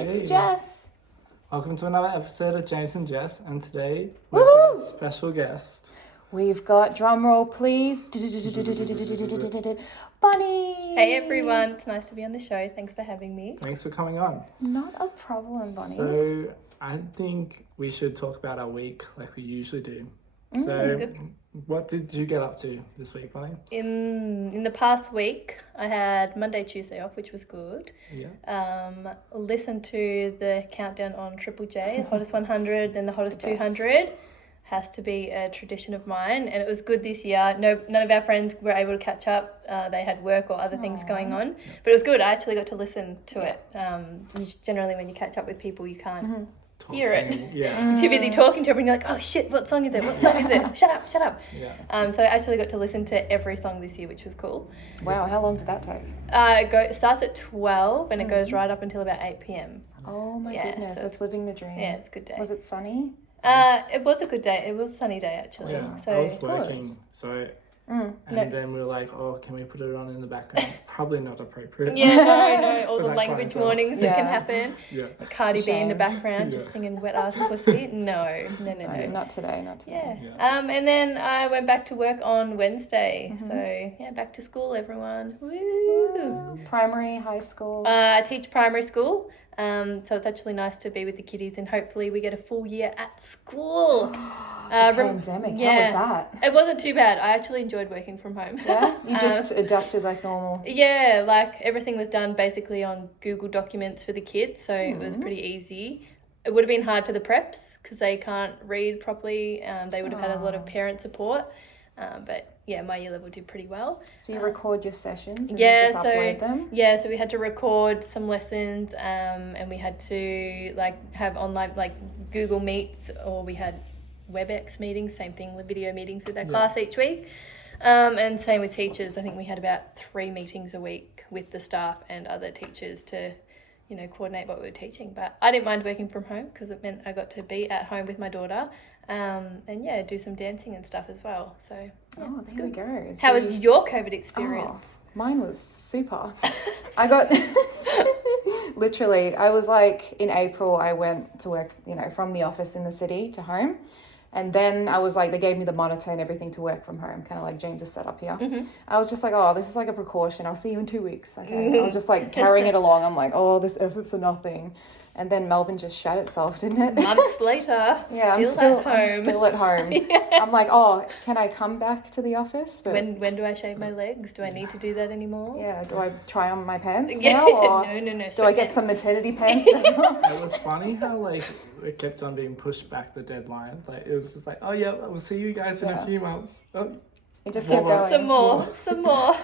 It's Hey. Jess. Welcome to another episode of James and Jess, and today we've got a special guest. We've got, drum roll please, Bonnie. Hey everyone, it's nice to be on the show. Thanks for having me. Thanks for coming on. Not a problem, Bonnie. So I think we should talk about our week like we usually do. Sounds So good. what did you get up to this week, Bonnie? In the past week, I had Monday, Tuesday off, which was good. Yeah. Listened to the countdown on Triple J, the hottest 100, then the hottest The best. 200. Has to be a tradition of mine, and it was good this year. None of our friends were able to catch up. They had work or other things going on, but it was good. I actually got to listen to it. Generally, when you catch up with people, you can't hear it. Yeah. You're too busy talking to everyone. You're like, oh shit, what song is it? What song is it? Shut up. Yeah. So I actually got to listen to every song this year, which was cool. Wow, how long did that take? It starts at 12 and it goes right up until about 8 p.m. Oh my Yeah, goodness, so that's living the dream. Yeah, it's a good day. Was it sunny? It was a good day. It was a sunny day actually. Yeah. So I was working, no. then we were like, oh, can we put it on in the background? Probably not appropriate. Yeah, no, all For the that language clientele. warnings that can Yeah. happen. Yeah. Like Cardi B in the Shame. background just Yeah. singing wet ass pussy. No. No, not today. Yeah. Yeah. And then I went back to work on Wednesday. So yeah, back to school, everyone. Woo! Primary, high school. I teach primary school. So it's actually nice to be with the kiddies, and hopefully we get a full year at school. Pandemic, yeah. how was that? It wasn't too bad. I actually enjoyed working from home. Yeah, you just adapted like normal. Yeah, like everything was done basically on Google Documents for the kids, so it was pretty easy. It would have been hard for the preps because they can't read properly. They would have had a lot of parent support. But yeah, my year level did pretty well. So you record your sessions and Yeah, you just upload them? Yeah, so we had to record some lessons, and we had to like have online like Google Meets, or we had WebEx meetings, same thing with video meetings with our class each week. And same with teachers. I think we had about 3 meetings a week with the staff and other teachers to, coordinate what we were teaching. But I didn't mind working from home because it meant I got to be at home with my daughter, and yeah, do some dancing and stuff as well. So yeah, Oh, it's there we good. go. How So was your COVID experience? Mine was super. I got literally, I was like in April, I went to work, from the office in the city to home. And then I was like, they gave me the monitor and everything to work from home, kind of like James' set up here. I was just like, oh, this is like a precaution. I'll see you in 2 weeks. Okay. I was just like carrying it along. I'm like, oh, this effort for nothing. And then Melbourne just shat itself, didn't it? Months later, Yeah, still at home. I'm still at home. I'm like, oh, can I come back to the office? But When do I shave my legs? Do I need to do that anymore? yeah, do I try on my pants Yeah. now? Or No. do I get some maternity pants as well? It was funny how like it kept on being pushed back the deadline. Like it was just like, oh yeah, we'll see you guys in Yeah. a few months. Oh, It just More. kept going. Some more.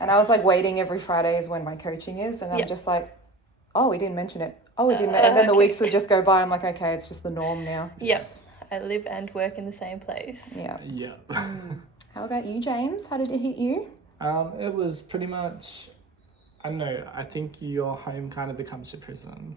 And I was like waiting every Friday is when my coaching is. And I'm Yeah. just like, oh, we didn't mention it. Oh, we didn't. And then the okay. weeks would just go by. I'm like, okay, it's just the norm now. Yep. I live and work in the same place. Yeah. yeah. How about you, James? How did it hit you? It was pretty much, I don't know, I think your home kind of becomes your prison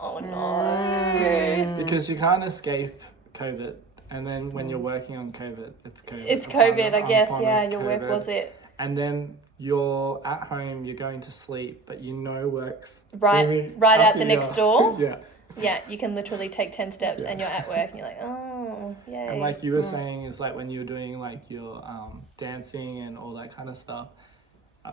Oh no. because you can't escape COVID. And then when you're working on COVID, it's COVID. It's upon- COVID, I guess. upon Yeah, it, your work COVID. was it. And then you're at home, you're going to sleep, but work's Right booming out up the here. next door. Yeah. Yeah, you can literally take 10 steps Yeah. and you're at work and you're like, oh, yay. And like you were saying, it's like when you were doing like your dancing and all that kind of stuff.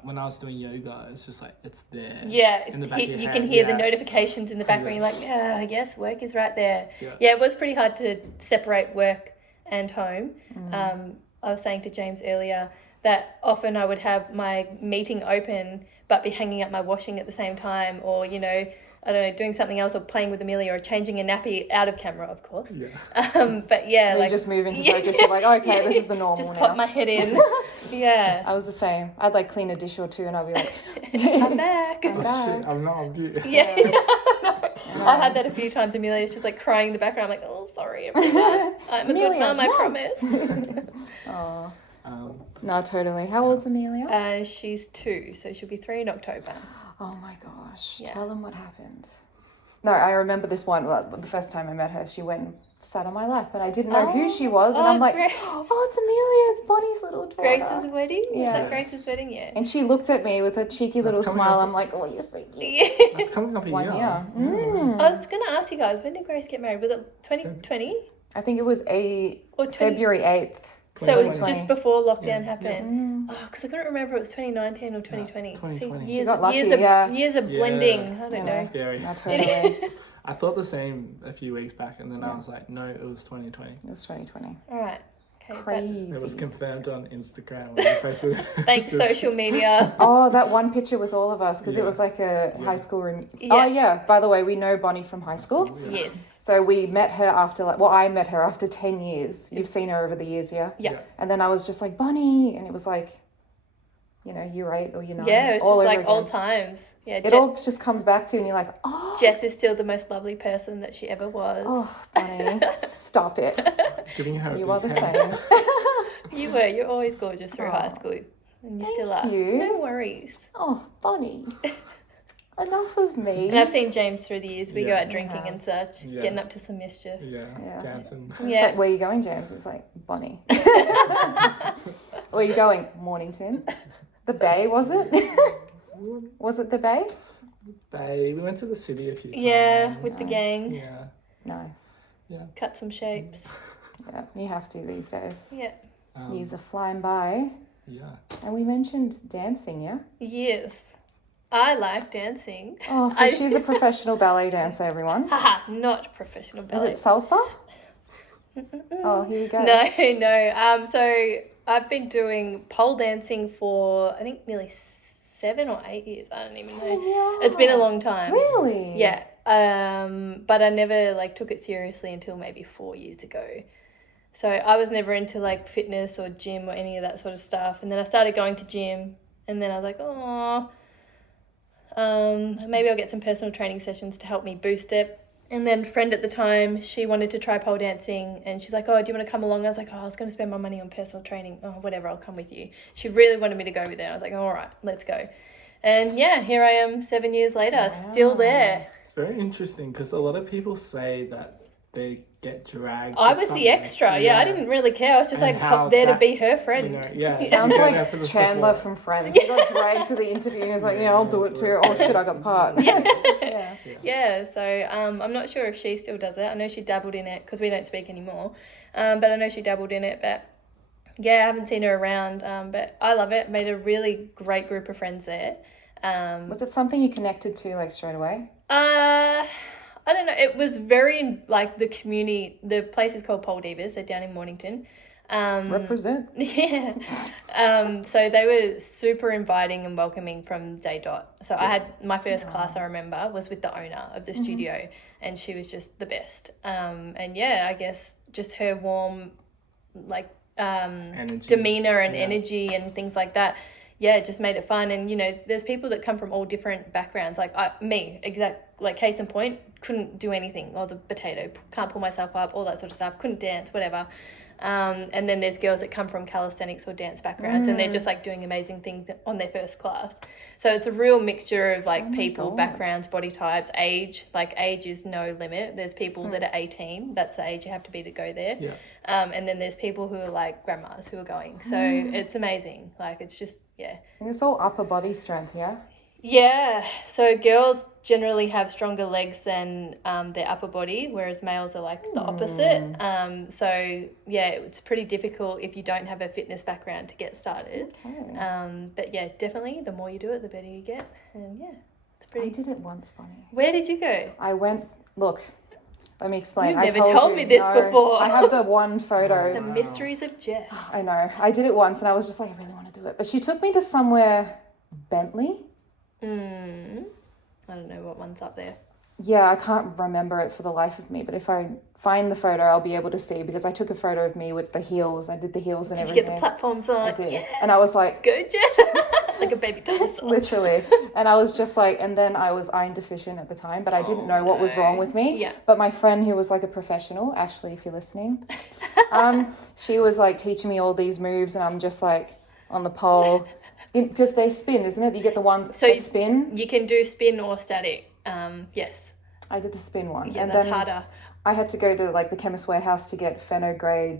When I was doing yoga, it's just like it's there. Yeah, in the back of your you head, can hear the yeah. notifications in the background. Yeah. You're like, yeah, yes, work is right there. Yeah. Yeah, it was pretty hard to separate work and home. I was saying to James earlier that often I would have my meeting open but be hanging up my washing at the same time, or, I don't know, doing something else, or playing with Amelia, or changing a nappy out of camera, of course. Yeah. But yeah, And like you just move into Yeah. focus. You're like, okay, this is the normal just now. pop my head in. Yeah. I was the same. I'd like clean a dish or two and I'd be like, I'm back. I'm Oh back. shit, I'm not on mute. Yeah. I had that a few times. Amelia's just like crying in the background. I'm like, oh, sorry, everyone. I'm a good Amelia, mum, I no. promise. Oh, Um, no, totally. How old's Amelia? She's 2, so she'll be 3 in October. Oh my gosh. Yeah. Tell them what happened. No, I remember this one. Well, the first time I met her, she went sat on my lap, and I didn't know who she was, and Oh, I'm like, great. oh, it's Amelia, it's Bonnie's little daughter. Grace's wedding? Yeah. Was that Grace's wedding? Yeah. And she looked at me with a cheeky little coming smile. up. I'm like, oh, you're so cute. Yeah. That's coming up a 1 year. year. I was going to ask you guys, when did Grace get married? Was it 2020? I think it was Or 20? February 8th. So it was 2020. just before lockdown Yeah. happened. Oh, because I couldn't remember if it was 2019 or 2020. 2020. See, She got lucky, yeah. years of blending. I don't know. That's scary. Not totally. I thought the same a few weeks back, and then I was like, no, it was 2020. It was 2020. All right. Okay. Crazy. It was confirmed on Instagram when we posted. Thanks, social media. Oh, that one picture with all of us, because it Yeah. was like a Yeah. high school room. Yeah. Oh, yeah. By the way, we know Bonnie from high school. Yes. So we met her after, I met her after 10 years. You've seen her over the years, yeah? Yeah. And then I was just like, Bonnie. And it was like, you're 8 or you're 9. Yeah, it was all just over like again. old times. Yeah. It all just comes back to you, and you're like, oh, Jess is still the most lovely person that she ever was. oh, Bonnie, stop it. Giving her a You big are the hand. same. You were. You're always gorgeous through high school. And you still are. Thank you. No worries. Oh, Bonnie. Enough of me. And I've seen James through the years. We go Yeah. out drinking and such, Yeah. getting up to some mischief. Yeah, Yeah. dancing. It's Yeah. like, where are you going, James? It's like, Bonnie. Where are you going? Mornington. The Bay, was it? Was it the Bay? We went to the city a few times. Yeah, with the gang. Yeah. Nice. Cut some shapes. Yeah, you have to these days. Yeah. Years are flying by. Yeah. And we mentioned dancing, yeah? Yes. I like dancing. Oh, so she's a professional ballet dancer, everyone. Haha, not professional ballet. Is it salsa? Oh, here you go. No. So I've been doing pole dancing for I think nearly 7 or 8 years. I don't even know. It's been a long time. Really? Yeah. But I never took it seriously until maybe 4 years ago. So I was never into fitness or gym or any of that sort of stuff. And then I started going to gym, and then I was like, oh, maybe I'll get some personal training sessions to help me boost it. And then a friend at the time, she wanted to try pole dancing, and she's like, oh, do you want to come along? I was like, oh, I was going to spend my money on personal training. Oh, whatever, I'll come with you. She really wanted me to go with her. I was like, all right, let's go. And yeah, here I am 7 years later, still there. It's very interesting because a lot of people say that they get dragged. I to was something. the extra. Yeah, I didn't really care. I was just And how there to that- be her friend. Sounds Go like there for the Chandler support. from Friends. He got dragged to the interview and he's like, yeah, I'll do it too. Oh shit, I got part. Yeah. Yeah, so I'm not sure if she still does it. I know she dabbled in it because we don't speak anymore. But I know she dabbled in it. But yeah, I haven't seen her around. But I love it. Made a really great group of friends there. Was it something you connected to straight away? I don't know. It was very the community. The place is called Pole Divas. They're down in Mornington. Represent. Yeah. So they were super inviting and welcoming from day dot. So I had my first class, I remember, was with the owner of the studio, and she was just the best. And yeah, I guess just her warm, Energy. demeanor and energy and things like that. Yeah, it just made it fun. And, there's people that come from all different backgrounds. Case in point, couldn't do anything. I was a potato, can't pull myself up, all that sort of stuff. Couldn't dance, whatever. And then there's girls that come from calisthenics or dance backgrounds, and they're just doing amazing things on their first class. So it's a real mixture of people, backgrounds, body types, age. Age is no limit. There's people that are 18. That's the age you have to be to go there. Yeah. And then there's people who are grandmas who are going. So it's amazing. It's just, yeah. And it's all upper body strength, yeah? Yeah, so girls generally have stronger legs than their upper body, whereas males are the opposite. So yeah, it's pretty difficult if you don't have a fitness background to get started. Okay. But yeah, definitely the more you do it, the better you get. And yeah, it's I pretty. did it once, Bonnie. Where did you go? I went, look, let me explain. You've I never told me this before. I have the one photo. The mysteries of Jess. I know. I did it once and I was just like, I really want to do it. But she took me to somewhere, Bentley. I don't know what one's up there. Yeah, I can't remember it for the life of me. But if I find the photo, I'll be able to see, because I took a photo of me with the heels. I did the heels and Did you everything. get the platforms on? I did. Yes. And I was like, Go, Jess. Like a baby dinosaur. literally. And I was just like, and then I was iron deficient at the time, but I didn't know what was wrong with me. Yeah. But my friend, who was a professional, Ashley, if you're listening, she was teaching me all these moves, and I'm just on the pole, because they spin, isn't it? You get the ones that spin. You can do spin or static. Yes. I did the spin one. Yeah, and that's then harder. I had to go to like the Chemist Warehouse to get phenograde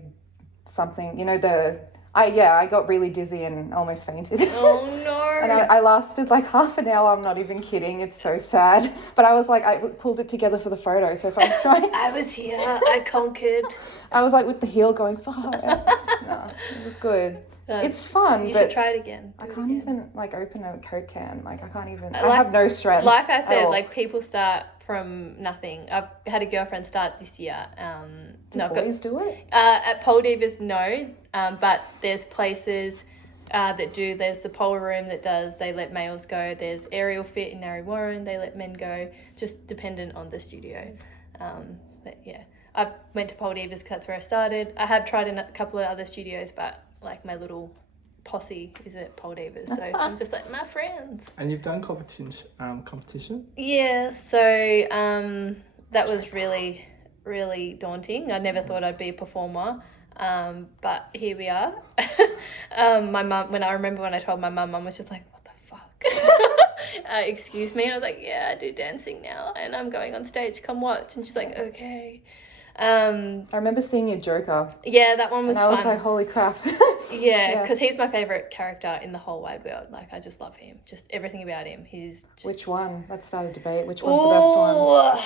something. You know, I got really dizzy and almost fainted. Oh no. And I lasted like half an hour. I'm not even kidding. It's so sad. But I was like, I pulled it together for the photo. So if I'm trying, I was here. I conquered. I was like with the heel going, fuck. No, it was good. It's fun, You but should try it again. I can't even like open a Coke can. Like I can't even. I Like- have no strength. Like I said, all. like people start from nothing. I've had a girlfriend start this year. Do I've got boys do it? at Pole Divas, no. But there's places that do. There's the Pole Room that does. They let males go. There's Aerial Fit in Narre Warren. They let men go. Just dependent on the studio. But yeah, I went to Pole Divas because that's where I started. I have tried in a couple of other studios, but like my little posse is at Pole Divas, so I'm just like my friends. And you've done competition? Yeah, so that was really, really daunting. I never thought I'd be a performer, but here we are. My mum, when I told my mum was just like, what the fuck? Excuse me? And I was like, yeah, I do dancing now, and I'm going on stage, come watch. And she's like, okay. I remember seeing your Joker. Yeah, that one was And I was fun. like, holy crap. Yeah, because he's my favourite character in the whole wide world. Like, I just love him. Just everything about him. He's just... Which one? Let's start a debate. Which one's the best one?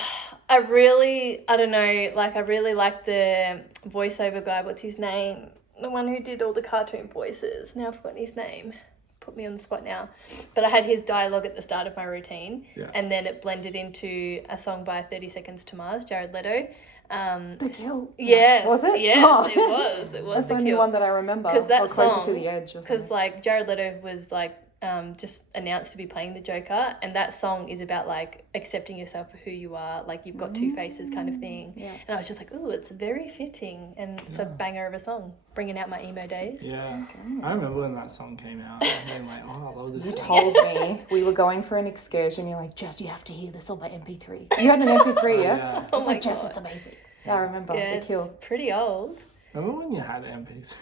I don't know, like, I really like the voiceover guy. What's his name? The one who did all the cartoon voices. Now I've forgotten his name. Put me on the spot now. But I had his dialogue at the start of my routine. Yeah. And then it blended into a song by 30 Seconds to Mars, Jared Leto. The Kill. Yeah. Was it? Yes, Oh. it was. It was That's The the only Kill. one that I remember. 'Cause that or Closer song- to the Edge or Because something. like Jared Leto was like just announced to be playing the Joker, and that song is about like accepting yourself for who you are, like you've got two faces kind of thing. Yeah. And I was just like, ooh, it's very fitting, and it's a banger of a song, bringing out my emo days. Yeah. I remember when that song came out and being like, oh, I love this You song. told me we were going for an excursion. You're like, Jess, you have to hear this on my MP3. You had an MP3, yeah? Yeah. I was Oh my like, Jess, God. it's amazing. Yeah, I remember. Yeah, The it's Kill. pretty old. Remember when you had MP3s?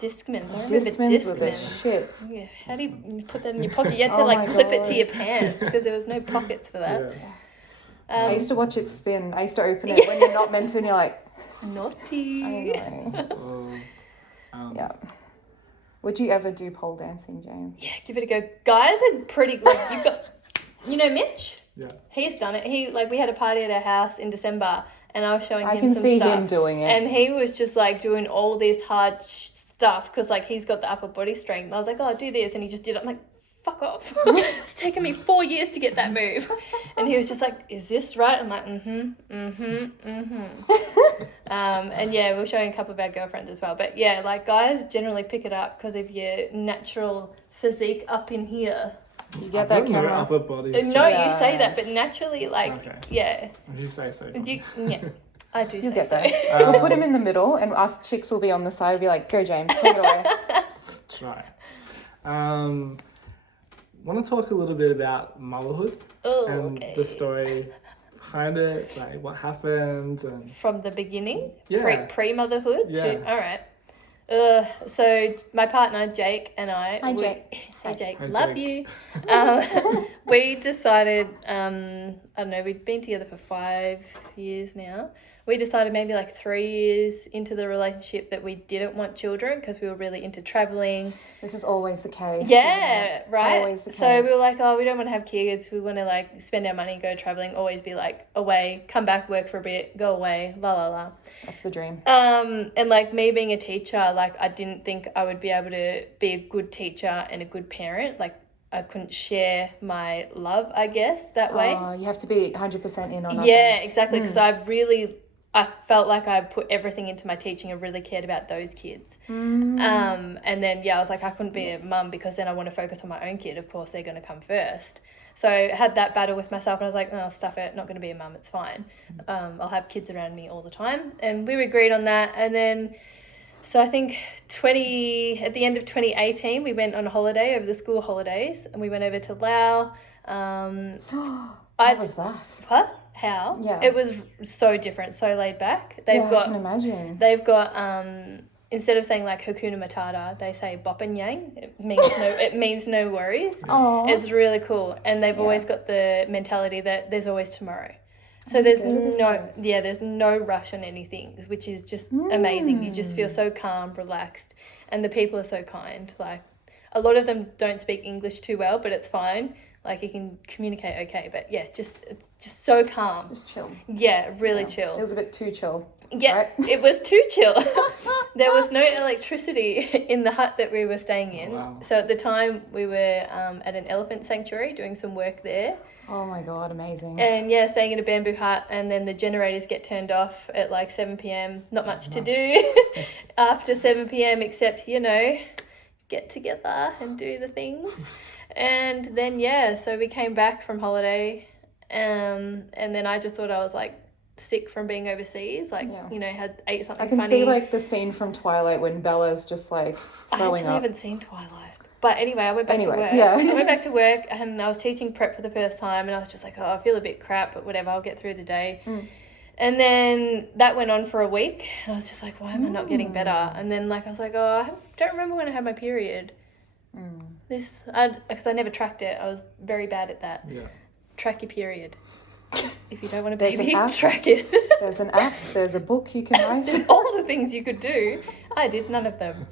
Discmans. I remember Discmans were the Discmans. shit. Yeah. How do you put that in your pocket? You had to Oh like my clip it God. to your pants because there was no pockets for that. Yeah. I used to watch it spin. I used to open it when you're not meant to and you're like, Naughty. I know. Oh, Yeah. Would you ever do pole dancing, James? Yeah, give it a go. Guys are pretty, like, you've got, you know Mitch? yeah. He's done it. We had a party at our house in December, and I was showing I him can some see stuff. him doing it. And he was just like doing all this hard stuff because like he's got the upper body strength. And I was like, oh, do this. And he just did it. I'm like, fuck off. It's taken me 4 years to get that move. And he was just like, is this right? I'm like, and yeah, we were showing a couple of our girlfriends as well. But yeah, like guys generally pick it up because of your natural physique up in here. You get that I've got no camera. upper body. No, Yeah. you say that, but naturally, like, Okay. yeah. If you say so. Yeah, I do You'll say get so. there. We'll put him in the middle and us chicks will be on the side. We'll be like, go, James, take it away. Try. Want to talk a little bit about motherhood Oh, and okay. the story behind it, like what happened, and From the beginning, Yeah. pre-motherhood Yeah. to, all right. So my partner Jake and I. Hi, we- Jake. Hey Jake, Hi, love Jake. you. We decided, I don't know, we'd been together for 5 years now. We decided maybe like 3 years into the relationship that we didn't want children because we were really into traveling. This is always the case. Yeah, isn't it? right. Always the case. So we were like, oh, we don't want to have kids. We want to like spend our money, go traveling, always be like away, come back, work for a bit, go away, la la la. That's the dream. And like me being a teacher, like I didn't think I would be able to be a good teacher and a good parent. Like I couldn't share my love, I guess, that way. Oh, you have to be 100% in on nothing. Yeah, exactly. Because I felt like I put everything into my teaching and really cared about those kids. And then, yeah, I was like, I couldn't be a mum because then I want to focus on my own kid. Of course, they're going to come first. So I had that battle with myself and I was like, oh, stuff it. Not going to be a mum. It's fine. I'll have kids around me all the time. And we agreed on that. And then, so I think at the end of 2018, we went on a holiday over the school holidays and we went over to Laos. How was that? What? How? Yeah. It was so different, so laid back. I can imagine. They've got instead of saying like Hakuna Matata, they say Bop and Yang. It means no worries. Oh, It's really cool. And they've always got the mentality that there's always tomorrow. So there's go to the size. there's no rush on anything, which is just amazing. You just feel so calm, relaxed, and the people are so kind. Like, a lot of them don't speak English too well, but it's fine. Like, you can communicate okay, but yeah, it's just so calm. Just chill. Yeah, really Yeah. chill. It was a bit too chill. Yeah, right? It was too chill. There was no electricity in the hut that we were staying in. Wow. So at the time, we were at an elephant sanctuary doing some work there. Oh my God, amazing. And yeah, staying in a bamboo hut, and then the generators get turned off at like 7 p.m. Not much to do after 7 p.m. except, get together and do the things. And then, so we came back from holiday, and then I just thought I was like sick from being overseas, like, had ate something I can funny. see like the scene from Twilight when Bella's just like throwing I up. haven't seen Twilight. But anyway, I went back to work. Yeah. I went back to work, and I was teaching prep for the first time, and I was just like, I feel a bit crap, but whatever, I'll get through the day. And then that went on for a week, and I was just like, why am I not getting better? And then I was like, I don't remember when I had my period. Because I never tracked it. I was very bad at that. Yeah. Track your period. If you don't want a There's baby, an app. track it. There's an app, there's a book you can write. There's all the things you could do. I did none of them.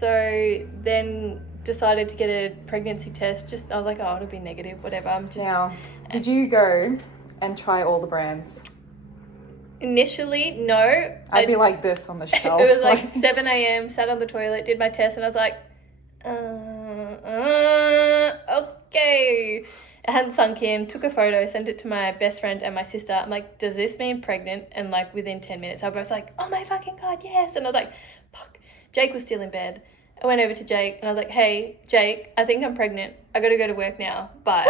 So then decided to get a pregnancy test. I was like, it'll be negative, whatever. Now, did you go and try all the brands? Initially, no. I'd be like this on the shelf. It was like 7 a.m, sat on the toilet, did my test, and I was like, okay. It hadn't sunk in, took a photo, sent it to my best friend and my sister. I'm like, does this mean pregnant? And like within 10 minutes, I was both like, oh my fucking God, yes. And I was like, fuck. Jake was still in bed. I went over to Jake and I was like, hey, Jake, I think I'm pregnant. I got to go to work now. Bye.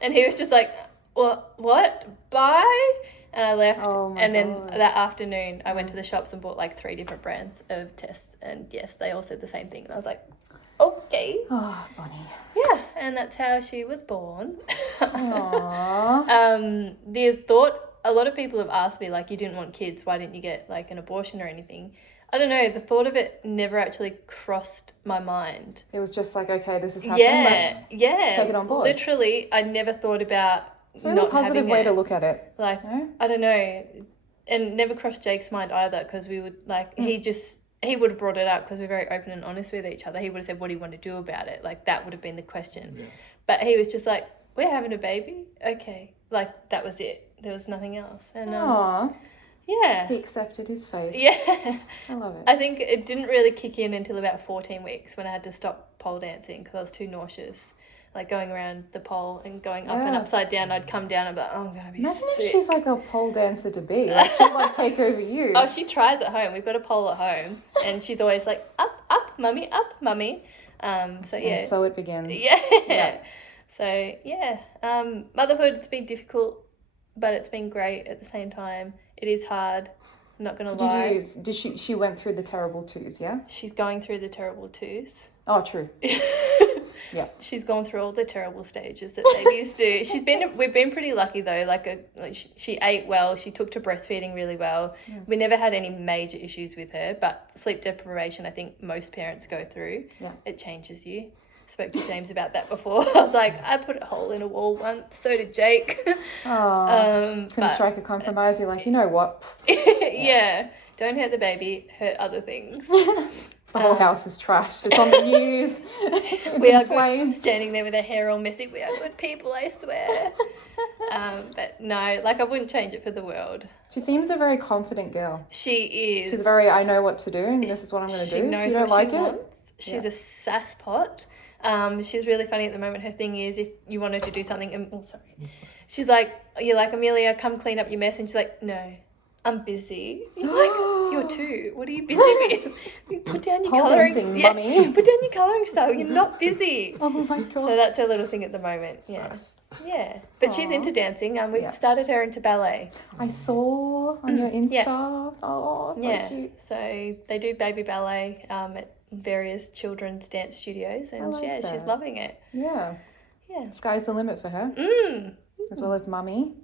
And he was just like, what? Bye? And I left. Oh my and then God. that afternoon, I went to the shops and bought like 3 different brands of tests. And yes, they all said the same thing. And I was like, okay. Oh, Bonnie. Yeah, and that's how she was born. Aww. The thought, a lot of people have asked me, like, you didn't want kids, why didn't you get like an abortion or anything? I don't know, the thought of it never actually crossed my mind. It was just like, okay, this is happening. Let's take it on board. Literally, I never thought about It's a really not positive having way it. to look at it. Like, No? I don't know, and never crossed Jake's mind either, because we would like, he would have brought it up because we're very open and honest with each other. He would have said, what do you want to do about it? Like, that would have been the question. Yeah. But he was just like, we're having a baby? Okay. Like, that was it. There was nothing else. And Aww. yeah. He accepted his fate. Yeah. I love it. I think it didn't really kick in until about 14 weeks when I had to stop pole dancing because I was too nauseous. Like, going around the pole and going up and Yeah. upside down, I'd come down and be like, I'm going to be Imagine sick. if she's like a pole dancer to be. Like, she'd like take over you. Oh, she tries at home. We've got a pole at home, and she's always like, up, mummy, up, mummy. So yeah. And so it begins. Yeah. Yeah. So yeah. Motherhood, it's been difficult, but it's been great at the same time. It is hard. I'm not gonna lie. Did she went through the terrible twos, yeah? She's going through the terrible twos. Oh, true. Yeah. She's gone through all the terrible stages that babies do. We've been pretty lucky though. She ate well. She took to breastfeeding really well. We never had any major issues with her, but sleep deprivation, I think most parents go through. Yeah. It changes you. Spoke to James about that before. I was like, I put a hole in a wall once. So did Jake. Oh. Couldn't strike a compromise. You're like, you know what? Yeah. Don't hurt the baby. Hurt other things. The whole house is trashed. It's on the news. It's We in are good, flames. standing there with our hair all messy. We are good people, I swear. But no, I wouldn't change it for the world. She seems a very confident girl. She is. She's very, I know what to do and this is what I'm going to do. She knows You don't what like she it? wants. She's a sass pot. She's really funny at the moment. Her thing is, if you want her to do something, she's like, you're like, Amelia, come clean up your mess, and she's like, no, I'm busy. You're like, you're too. What are you busy with? You put down your Pole colouring. dancing, mummy. Put down your colouring style. You're not busy. Oh my God. So that's her little thing at the moment. Yeah. Nice. Yeah. But she's Aw. into dancing, and we've Yeah. started her into ballet. I saw on your Insta. Yeah. Oh, so Yeah. cute. So they do baby ballet at various children's dance studios, and like she's that. loving it. Yeah. Yeah. Sky's the limit for her, Mm. as well as mummy.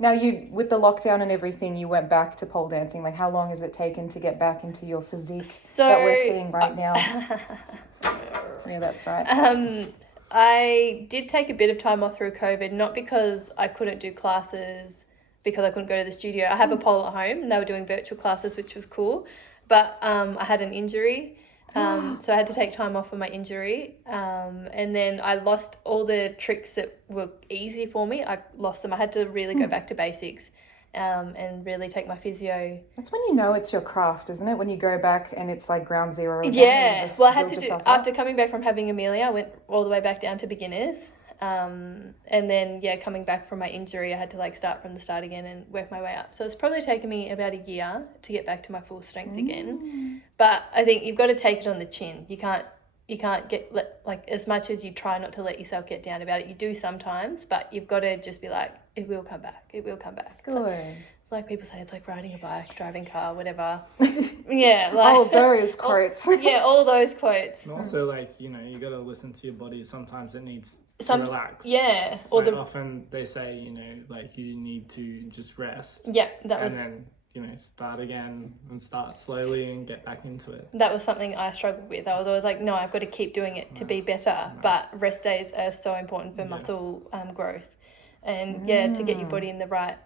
Now, with the lockdown and everything, you went back to pole dancing. Like, how long has it taken to get back into your physique So that we're seeing right now? Yeah, that's right. I did take a bit of time off through COVID, not because I couldn't do classes, because I couldn't go to the studio. I have a pole at home and they were doing virtual classes, which was cool. But I had an injury. So I had to take time off for my injury. And then I lost all the tricks that were easy for me. I lost them. I had to really go back to basics and really take my physio. That's when you know it's your craft, isn't it? When you go back and it's like ground zero again. Yeah. Well, I had to do, after coming back from having Amelia, I went all the way back down to beginners. And then, coming back from my injury, I had to like start from the start again and work my way up. So it's probably taken me about a year to get back to my full strength again. But I think you've got to take it on the chin. You can't get like as much as you try not to let yourself get down about it. You do sometimes, but you've got to just be like, it will come back. It will come back. Good. Like people say, it's like riding a bike, driving a car, whatever. Yeah, like all those quotes. all those quotes. And also, like, you know, you got to listen to your body. Sometimes it needs to relax. Yeah. So often they say, you know, like you need to just rest. Yeah, and then, you know, start again and start slowly and get back into it. That was something I struggled with. I was always like, no, I've got to keep doing it to be better. But rest days are so important for muscle growth. And to get your body in the right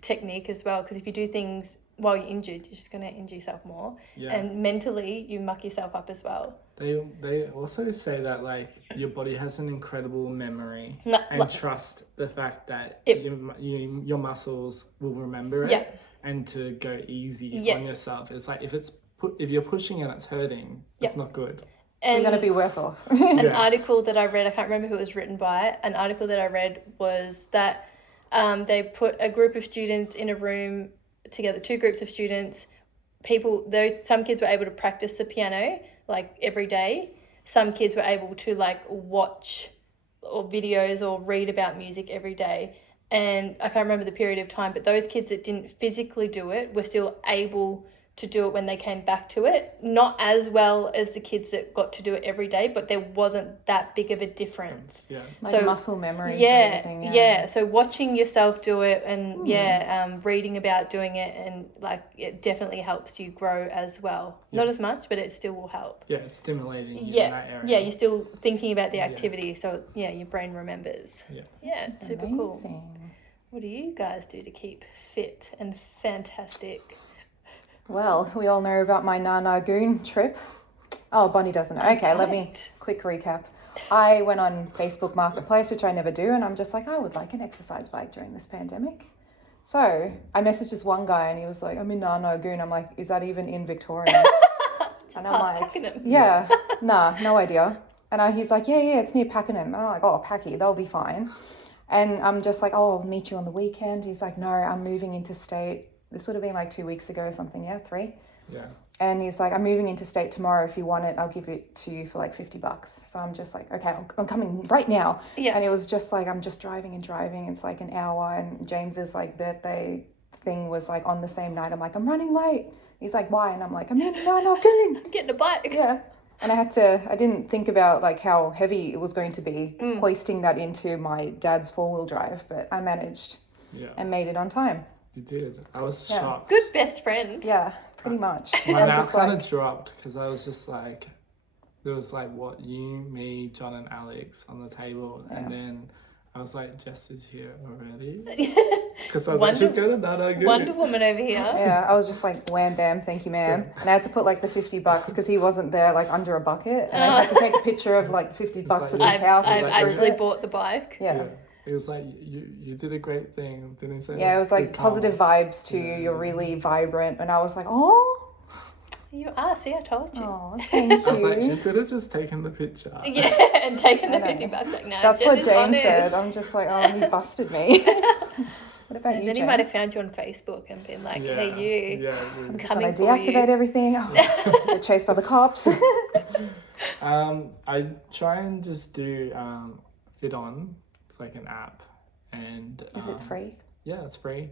technique as well, because if you do things while you're injured, you're just going to injure yourself more. And mentally you muck yourself up as well. They also say that like your body has an incredible memory and trust the fact that your muscles will remember it and to go easy on yourself. It's like if you're pushing and it's hurting, it's not good. And you're going to be worse off. An article that I read, I can't remember who it was written by, an article that I read was that they put a group of students in a room together, two groups of students. Some kids were able to practice the piano like every day. Some kids were able to like watch or videos or read about music every day. And I can't remember the period of time, but those kids that didn't physically do it were still able to do it when they came back to it. Not as well as the kids that got to do it every day, but there wasn't that big of a difference. Yeah. Like muscle memory. Yeah. So watching yourself do it and reading about doing it, and like it definitely helps you grow as well. Not as much, but it still will help. Yeah, it's stimulating you in that area. Yeah, you're still thinking about the activity, so your brain remembers. Yeah, it's super cool. What do you guys do to keep fit and fantastic? Well, we all know about my Nana Goon trip. Oh, Bonnie doesn't know. Okay, let me quick recap. I went on Facebook Marketplace, which I never do, and I'm just like, I would like an exercise bike during this pandemic. So I messaged this one guy and he was like, I'm in Nana Goon. I'm like, is that even in Victoria? And I'm like, Pakenham. No idea. And he's like, yeah, it's near Pakenham. And I'm like, oh, Packy, that'll be fine. And I'm just like, oh, I'll meet you on the weekend. He's like, no, I'm moving interstate. This would have been like 2 weeks ago or something, 3. Yeah. And he's like, I'm moving interstate tomorrow. If you want it, I'll give it to you for like $50. So I'm just like, okay, I'm coming right now. Yeah. And it was just like, I'm just driving. It's like an hour. And James's like birthday thing was like on the same night. I'm like, I'm running late. He's like, why? And I'm like, I'm in Goon. I'm getting a bike. Yeah. And I didn't think about like how heavy it was going to be hoisting that into my dad's 4-wheel drive, but I managed and made it on time. You did. I was shocked. Good best friend. Yeah, pretty much. My mouth kind of dropped because I was just like, there was like, what, you, me, John and Alex on the table. Yeah. And then I was like, Jess is here already. Because I was like, she's going to Nana Goon. Wonder Woman over here. Yeah, I was just like, wham, bam, thank you, ma'am. And I had to put like the $50 because he wasn't there like under a bucket. And I had to take a picture of like $50 like, with his house. I've actually bought the bike. Yeah. It was like, you did a great thing. Didn't he say? Yeah, it was like positive vibes to you. You're really vibrant. And I was like, oh. You are. See, I told you. Oh, thank you. I was like, she could have just taken the picture. Yeah, and taken the $50 like, no. That's what James said. I'm just like, oh, he busted me. What about you, then he might have found you on Facebook and been like, hey, you. Yeah, I'm coming for you. Deactivate everything. Oh, get chased by the cops. I try and just do FitOn. It's like an app. And is it free? Yeah, it's free.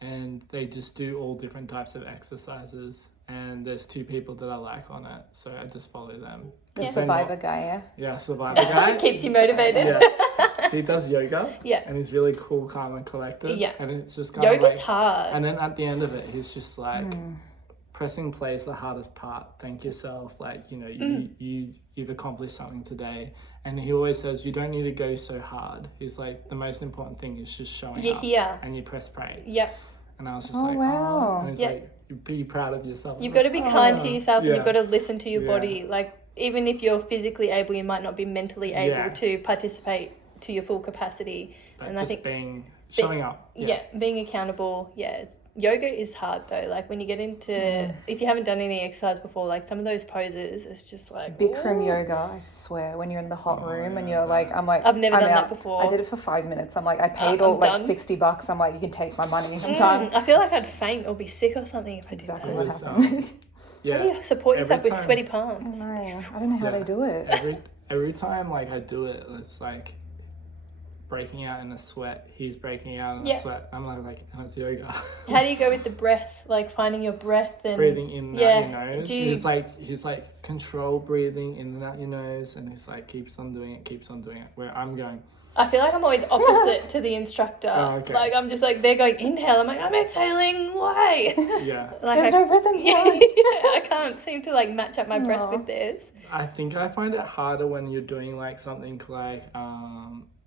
And they just do all different types of exercises. And there's 2 people that I like on it. So I just follow them. The Survivor guy, yeah? Yeah, Survivor guy. Keeps you motivated. Yeah. He does yoga. Yeah. And he's really cool, calm and collected. Yeah. And it's just kind of Yoga's like, hard. And then at the end of it, he's just like, pressing play is the hardest part. Thank yourself. Like, you know, you've accomplished something today. And he always says, you don't need to go so hard. He's like, the most important thing is just showing up. Yeah. And you press play. Yeah. And I was just wow. And he's like, be proud of yourself. You've got to be kind to yourself, and Yeah. you've got to listen to your body. Like, even if you're physically able, you might not be mentally able to participate to your full capacity. But and just I think showing up. Being accountable. Yoga is hard though. Like, when you get into, if you haven't done any exercise before, like some of those poses, it's just like Bikram yoga, I swear, when you're in the hot room and you're like, I've never done that before. I did it for 5 minutes. I'm like, I paid all like $60. I'm like, you can take my money. I'm done. I feel like I'd faint or be sick or something if I did that. What happened. How do you support yourself with sweaty palms? I don't know how they do it. Every time like I do it, it's like breaking out in a sweat. He's breaking out in a sweat. I'm like, and it's yoga. How do you go with the breath? Like finding your breath and breathing in and out your nose. He's like control breathing in and out your nose, and he's like keeps on doing it. Where I'm going, I feel like I'm always opposite to the instructor. Oh, okay. Like, I'm just like, they're going inhale. I'm like, I'm exhaling. Why? Yeah. Like, There's no rhythm here. I can't seem to like match up my breath with theirs. I think I find it harder when you're doing like something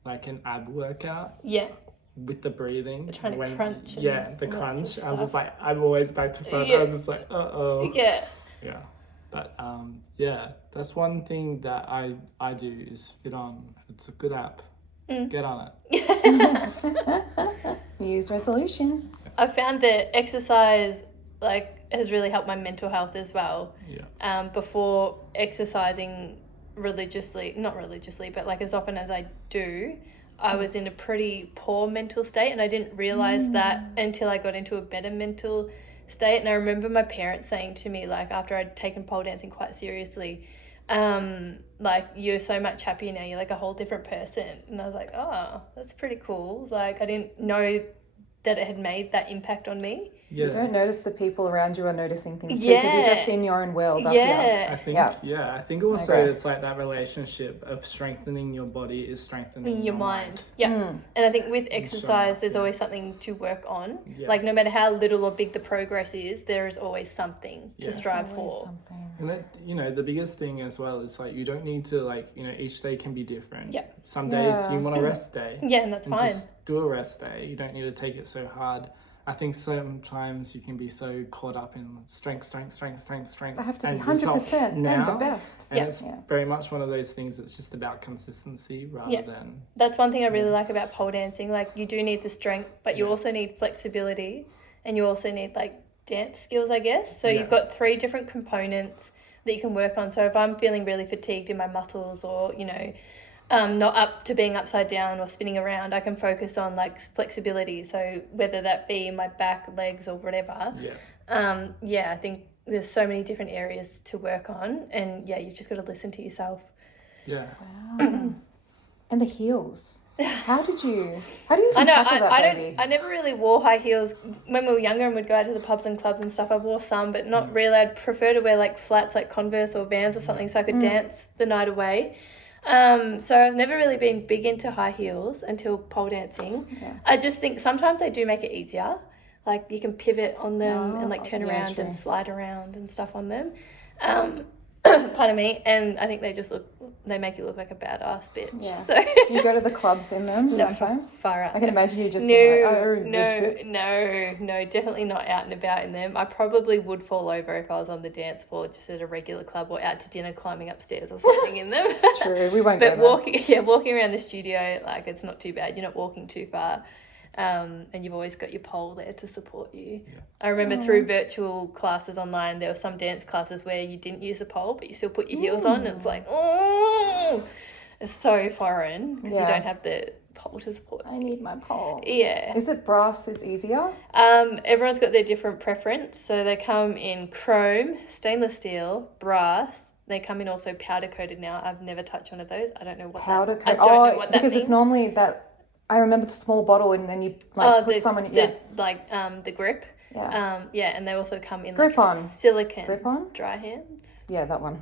like an ab workout. Yeah. With the breathing. They're trying to crunch. The crunch. I was just like, I'm always back to front. I was just like, uh-oh. Yeah. Yeah. But that's one thing that I do is FitOn. It's a good app. Get on it. New Year's resolution. I found that exercise like has really helped my mental health as well. Yeah. Before exercising not religiously, but like as often as I do, I was in a pretty poor mental state, and I didn't realize that until I got into a better mental state. And I remember my parents saying to me, like, after I'd taken pole dancing quite seriously, like, you're so much happier now, you're like a whole different person. And I was like, oh, that's pretty cool. Like, I didn't know that it had made that impact on me. Yeah. You don't notice the people around you are noticing things too, because you're just in your own world up here. I think also it's like that relationship of strengthening your body is strengthening your mind. Yeah. And I think with exercise, there's always something to work on. Like, no matter how little or big the progress is, there is always something to strive for. And that, you know, the biggest thing as well is like, you don't need to, like, you know, each day can be different. Yeah. Some days you want a rest day. Yeah, and that's fine. Just do a rest day. You don't need to take it so hard. I think sometimes you can be so caught up in strength. I have to be 100% and the best. And it's very much one of those things that's just about consistency rather than... That's one thing I really like about pole dancing. Like, you do need the strength, but you also need flexibility, and you also need, like, dance skills, I guess. So you've got 3 different components that you can work on. So if I'm feeling really fatigued in my muscles, or, you know, not up to being upside down or spinning around, I can focus on like flexibility. So whether that be my back, legs, or whatever. I think there's so many different areas to work on, and you've just got to listen to yourself. Wow. And the heels. How do you even tackle that, baby? I never really wore high heels when we were younger and would go out to the pubs and clubs and stuff. I wore some, but not really. I'd prefer to wear like flats, like Converse or Vans or something, so I could dance the night away. So I've never really been big into high heels until pole dancing. I just think sometimes they do make it easier. Like, you can pivot on them and like turn around and slide around and stuff on them. Pardon me. And I think they make you look like a badass bitch. Yeah. So do you go to the clubs in them sometimes? Far out. I can imagine you just No, definitely not out and about in them. I probably would fall over if I was on the dance floor just at a regular club, or out to dinner climbing upstairs or something in them. True, we won't go there. Walking around the studio, like, it's not too bad. You're not walking too far. And you've always got your pole there to support you. I remember through virtual classes online, there were some dance classes where you didn't use the pole, but you still put your heels on, and it's like, it's so foreign because you don't have the pole to support. I need my pole. Yeah. Is it brass is easier? Everyone's got their different preference. So they come in chrome, stainless steel, brass. They come in also powder coated now. I've never touched one of those. I don't know what powder coated. I don't know what that because means. It's normally that. I remember the small bottle, and then you put some in it. The grip. Yeah. And they also come in Grip-on. Silicone. Grip-on? Dry hands. Yeah, that one.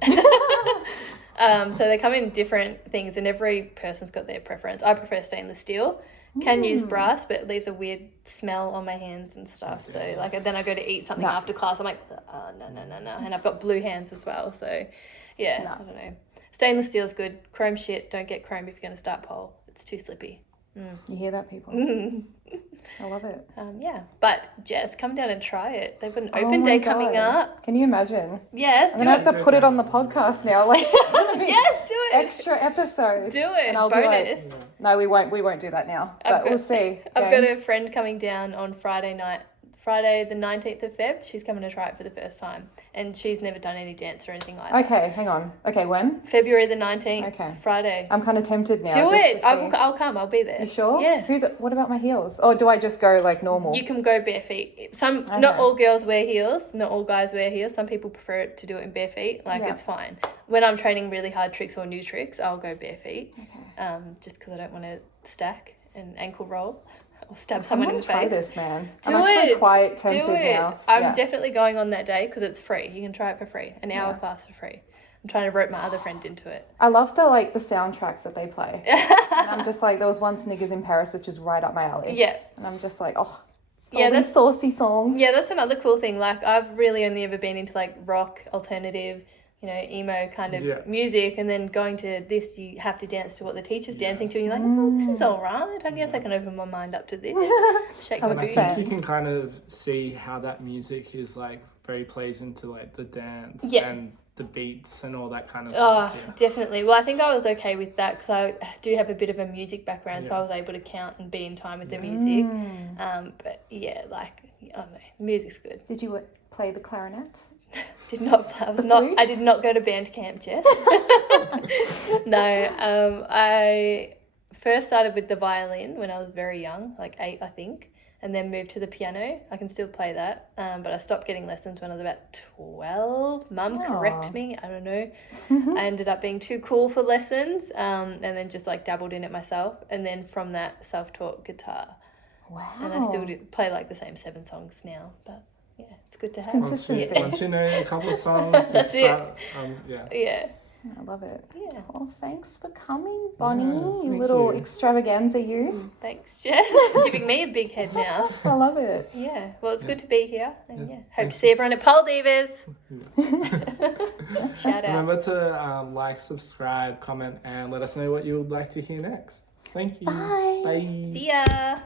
So they come in different things, and every person's got their preference. I prefer stainless steel Can use brass, but it leaves a weird smell on my hands and stuff. So like then I go to eat something after class. I'm like, oh, no. And I've got blue hands as well. So yeah, I don't know. Stainless steel's good. Chrome shit. Don't get chrome if you're going to start pole. It's too slippy. You hear that, people? I love it. Yeah, but Jess, come down and try it. They've got an open day coming up. Can you imagine? Yes, I'm gonna have to put it on the podcast now. Like, it's gonna be yes, do it. Extra episode. Do it. And I'll bonus. Be like, no, we won't do that now. But we'll see. I've got a friend coming down on Friday night. Friday the 19th of Feb, she's coming to try it for the first time. And she's never done any dance or anything like that. Okay, hang on. Okay, when? February the 19th. Okay. Friday. I'm kind of tempted now. Do it. I'll come. I'll be there. You sure? Yes. What about my heels? Or do I just go like normal? You can go bare feet. Not all girls wear heels. Not all guys wear heels. Some people prefer to do it in bare feet. It's fine. When I'm training really hard tricks or new tricks, I'll go bare feet. Okay. Just because I don't want to stack and ankle roll. Or stab someone in the face. Try this, man. I'm actually quite tempted now. I'm definitely going on that day because it's free. You can try it for free. An hour class for free. I'm trying to rope my other friend into it. I love the soundtracks that they play. And I'm just like, there was one Sniggers in Paris, which is right up my alley. Yeah. And I'm just like, all these saucy songs. Yeah, that's another cool thing. Like, I've really only ever been into like rock, alternative, emo kind of music, and then going to this, you have to dance to what the teacher's dancing to, and you're like, this is all right. I guess I can open my mind up to this. Shake my booty. I think you can kind of see how that music is like very plays into like the dance and the beats and all that kind of stuff. Oh, definitely. Well, I think I was okay with that because I do have a bit of a music background, so I was able to count and be in time with the music. But yeah, I don't know, music's good. Did you play the clarinet? Did not. I did not go to band camp, Jess. No. I first started with the violin when I was very young, like 8, I think, and then moved to the piano. I can still play that, but I stopped getting lessons when I was about 12. Mum, correct me. I don't know. I ended up being too cool for lessons, and then just like dabbled in it myself, and then from that, self-taught guitar. Wow. And I still play like the same 7 songs now, but. Yeah, it's good to have. Consistency. Once you know a couple of songs, that's it. Yeah. I love it. Yeah. Well, thanks for coming, Bonnie. You little extravaganza, you. Thanks, Jess. Giving me a big head now. I love it. Yeah. Well, it's good to be here. And hope to see everyone at Pole Divas. Shout out. Remember to like, subscribe, comment, and let us know what you would like to hear next. Thank you. Bye. Bye. See ya.